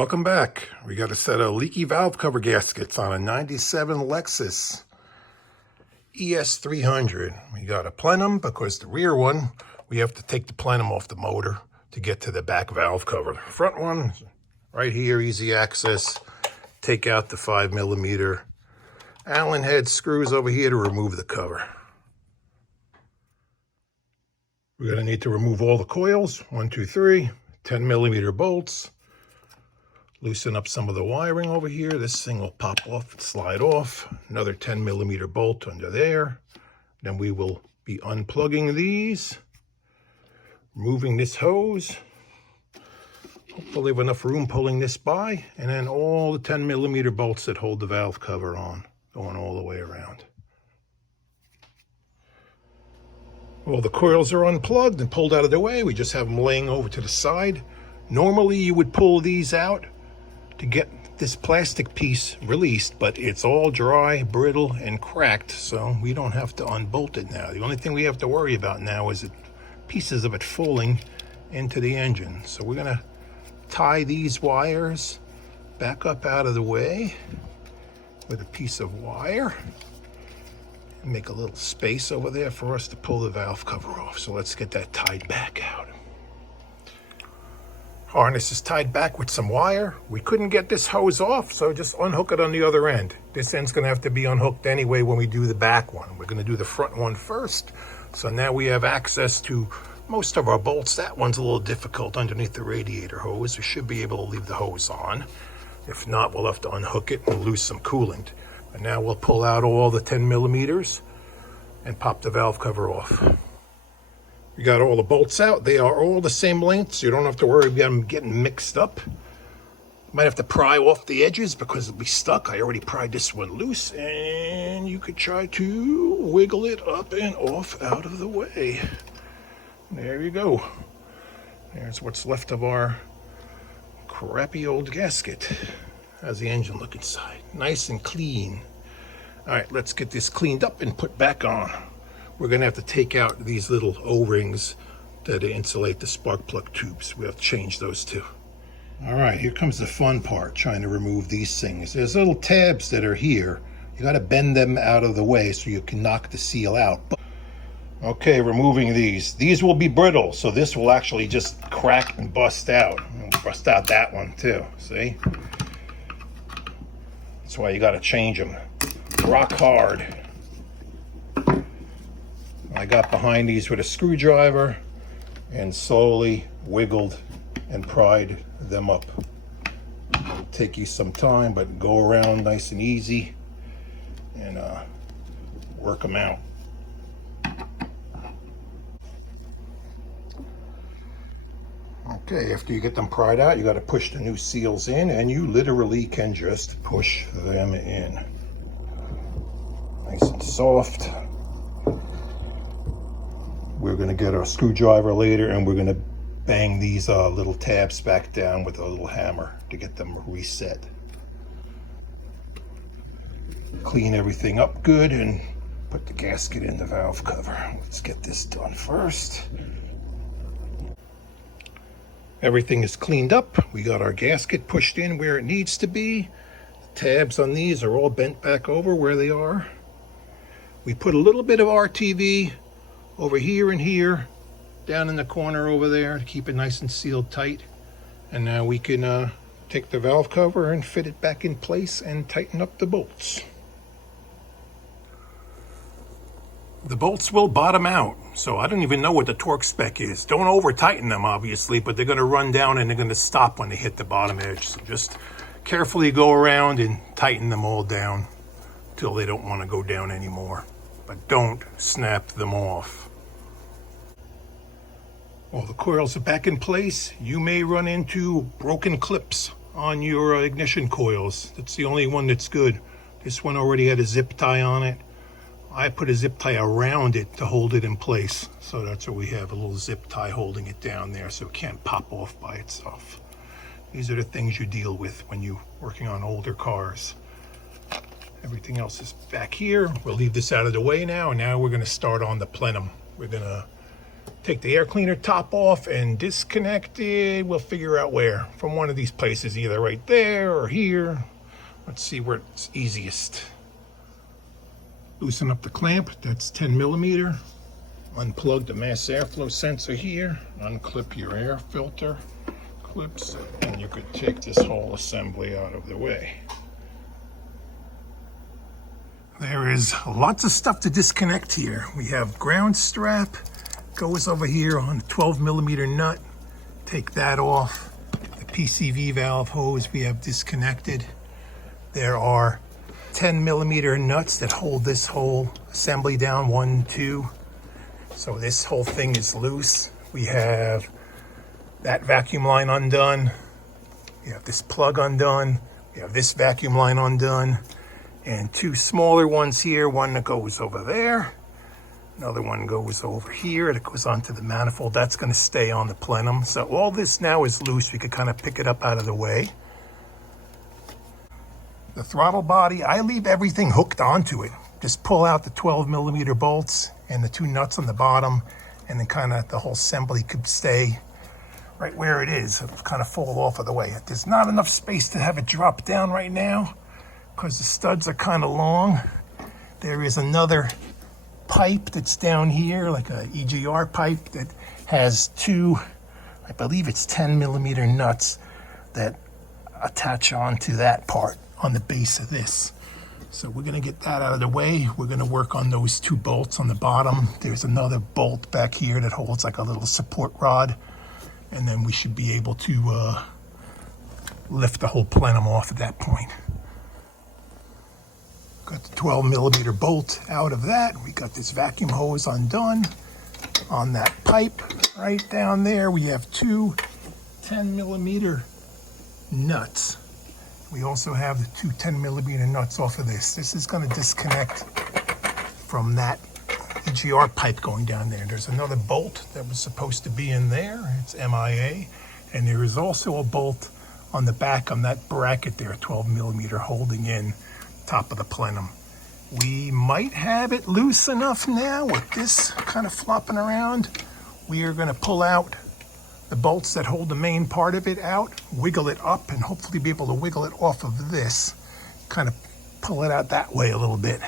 Welcome back. We got a set of leaky valve cover gaskets on a 97 Lexus ES300. We got a Plenum because the rear one, we have to take the Plenum off the motor to get to the back valve cover. The front one, right here, easy access. Take out the 5mm Allen head screws over here to remove the cover. We're going to need to remove all the coils, 1, 2, 3, 10mm bolts. Loosen up some of the wiring over here. This thing will pop off and slide off. Another 10mm bolt under there. Then we will be unplugging these, removing this hose. Hopefully we have enough room pulling this by, and then all the 10mm bolts that hold the valve cover on, going all the way around. All the coils are unplugged and pulled out of the way. We just have them laying over to the side. Normally you would pull these out to get this plastic piece released, but it's all dry, brittle, and cracked, so we don't have to unbolt it now. The only thing we have to worry about now is pieces of it falling into the engine. So we're gonna tie these wires back up out of the way with a piece of wire and make a little space over there for us to pull the valve cover off. So let's get that tied back out. Harness is tied back with some wire. We couldn't get this hose off, so just unhook it on the other end. This end's gonna have to be unhooked anyway when we do the back one. We're gonna do the front one first. So now we have access to most of our bolts. That one's a little difficult underneath the radiator hose. We should be able to leave the hose on. If not, we'll have to unhook it and lose some coolant. And now we'll pull out all the 10mm and pop the valve cover off. We got all the bolts out. They are all the same length, so you don't have to worry about them getting mixed up. Might have to pry off the edges because it'll be stuck. I already pried this one loose, and you could try to wiggle it up and off out of the way. There you go. There's what's left of our crappy old gasket. How's the engine look inside? Nice and clean. All right, let's get this cleaned up and put back on. We're gonna have to take out these little O-rings that insulate the spark plug tubes. We have to change those too. All right, here comes the fun part, trying to remove these things. There's little tabs that are here. You gotta bend them out of the way so you can knock the seal out. Okay, removing these. These will be brittle, so this will actually just crack and bust out. Bust out that one too, see? That's why you gotta change them. Rock hard. I got behind these with a screwdriver and slowly wiggled and pried them up. It'll take you some time, but go around nice and easy and work them out. Okay, after you get them pried out, you got to push the new seals in, and you literally can just push them in. Nice and soft. We're going to get our screwdriver later, and we're going to bang these little tabs back down with a little hammer to get them reset. Clean everything up good and put the gasket in the valve cover. Let's get this done first. Everything is cleaned up. We got our gasket pushed in where it needs to be. The tabs on these are all bent back over where they are. We put a little bit of RTV over here and here, down in the corner over there to keep it nice and sealed tight. And now we can take the valve cover and fit it back in place and tighten up the bolts. The bolts will bottom out, so I don't even know what the torque spec is. Don't over tighten them obviously, but they're gonna run down and they're gonna stop when they hit the bottom edge. So just carefully go around and tighten them all down until they don't wanna go down anymore. But don't snap them off. All the coils are back in place. You may run into broken clips on your ignition coils. That's the only one that's good. This one already had a zip tie on it. I put a zip tie around it to hold it in place. So that's what we have, a little zip tie holding it down there so it can't pop off by itself. These are the things you deal with when you're working on older cars. Everything else is back here. We'll leave this out of the way now, and now we're gonna start on the Plenum. We're gonna take the air cleaner top off and disconnect it. We'll figure out where. From one of these places, either right there or here. Let's see where it's easiest. Loosen up the clamp, that's 10 millimeter. Unplug the mass airflow sensor here. Unclip your air filter clips, and you could take this whole assembly out of the way. There is lots of stuff to disconnect here. We have ground strap, goes over here on a 12 millimeter nut. Take that off. The PCV valve hose we have disconnected. There are 10 millimeter nuts that hold this whole assembly down, 1, 2. So this whole thing is loose. We have that vacuum line undone. We have this plug undone. We have this vacuum line undone. And 2 smaller ones here, one that goes over there. Another one goes over here. It goes onto the manifold. That's going to stay on the plenum. So all this now is loose. We could kind of pick it up out of the way. The throttle body, I leave everything hooked onto it. Just pull out the 12 millimeter bolts and the 2 nuts on the bottom, and then kind of the whole assembly could stay right where it is. It'll kind of fall off of the way. There's not enough space to have it drop down right now because the studs are kind of long. There is another pipe that's down here, like a EGR pipe that has 2, I believe it's 10 millimeter nuts that attach onto that part on the base of this. So we're going to get that out of the way. We're going to work on those 2 bolts on the bottom. There's another bolt back here that holds like a little support rod, and then we should be able to lift the whole plenum off at that point. Got the 12 millimeter bolt out of that. We got this vacuum hose undone on that pipe right down there. We have 2 10 millimeter nuts. We also have the 2 10 millimeter nuts off of this. This is going to disconnect from that EGR pipe going down there. There's another bolt that was supposed to be in there. It's MIA. And there is also a bolt on the back on that bracket there, 12 millimeter, holding in top of the plenum. We might have it loose enough now with this kind of flopping around. We are going to pull out the bolts that hold the main part of it out, wiggle it up, and hopefully be able to wiggle it off of this. Kind of pull it out that way a little bit.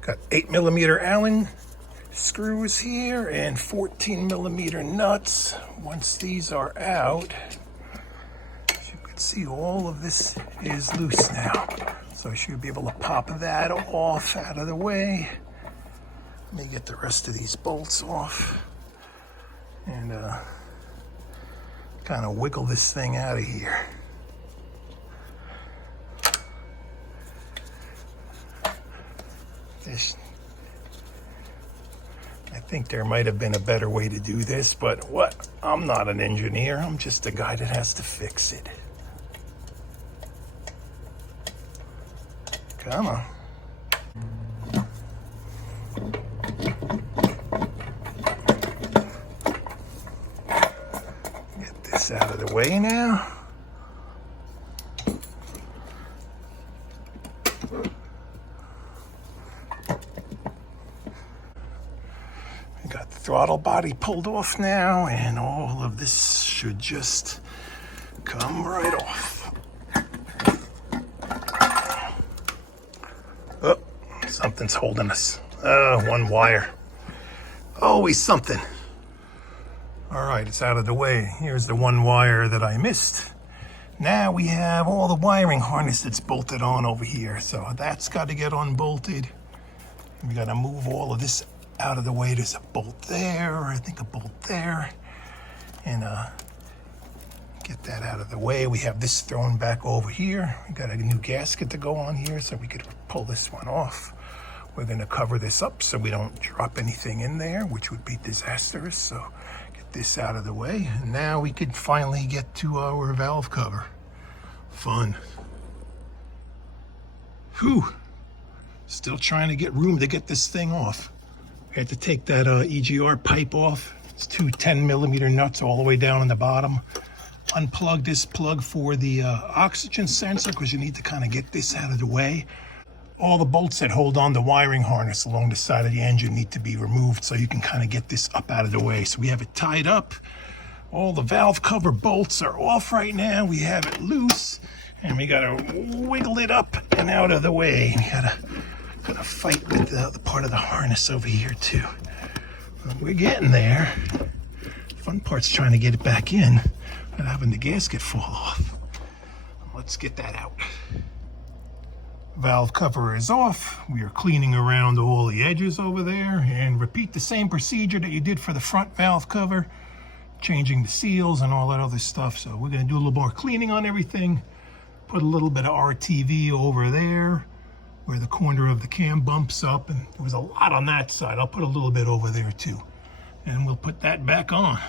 Got 8 millimeter Allen screws here and 14 millimeter nuts. Once these are out, as you can see, all of this is loose now. So I should be able to pop that off out of the way. Let me get the rest of these bolts off and kind of wiggle this thing out of here. I think there might have been a better way to do this, but what? I'm not an engineer. I'm just a guy that has to fix it. Come on. Get this out of the way now. We got the throttle body pulled off now, and all of this should just come right off. Oh, something's holding us. One wire. Always something. All right, it's out of the way. Here's the one wire that I missed. Now we have all the wiring harness that's bolted on over here. So that's got to get unbolted. We got to move all of this out of the way. There's a bolt there, I think a bolt there. And get that out of the way. We have this thrown back over here. We got a new gasket to go on here so we could pull this one off. We're going to cover this up so we don't drop anything in there, which would be disastrous. So get this out of the way. And now we could finally get to our valve cover. Fun. Whew. Still trying to get room to get this thing off. I had to take that EGR pipe off. It's 2 10 millimeter nuts all the way down on the bottom. Unplug this plug for the oxygen sensor because you need to kind of get this out of the way. all the bolts that hold on the wiring harness along the side of the engine need to be removed so you can kind of get this up out of the way. So we have it tied up. All the valve cover bolts are off right now. We have it loose, and we gotta wiggle it up and out of the way. We gotta fight with the part of the harness over here too. We're getting there. Fun part's trying to get it back in without having the gasket fall off. Let's get that out. Valve cover is off. We are cleaning around all the edges over there, and repeat the same procedure that you did for the front valve cover, changing the seals and all that other stuff. So we're going to do a little more cleaning on everything. Put a little bit of RTV over there where the corner of the cam bumps up, and there was a lot on that side. I'll put a little bit over there too, and we'll put that back on.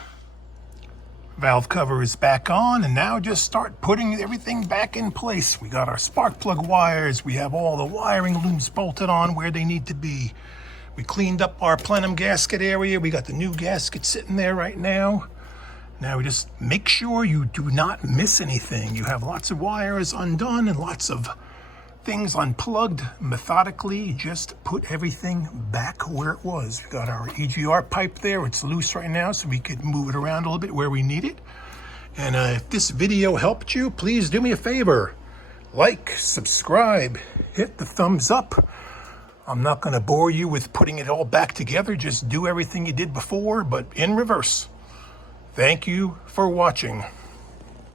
Valve cover is back on, and now just start putting everything back in place. We got our spark plug wires. We have all the wiring looms bolted on where they need to be. We cleaned up our plenum gasket area. We got the new gasket sitting there right now. Now we just make sure you do not miss anything. You have lots of wires undone and lots of things unplugged. Methodically, just put everything back where it was. We got our EGR pipe there. It's loose right now, so we could move it around a little bit where we need it. And if this video helped you, please do me a favor. Like, subscribe, hit the thumbs up. I'm not going to bore you with putting it all back together. Just do everything you did before, but in reverse. Thank you for watching.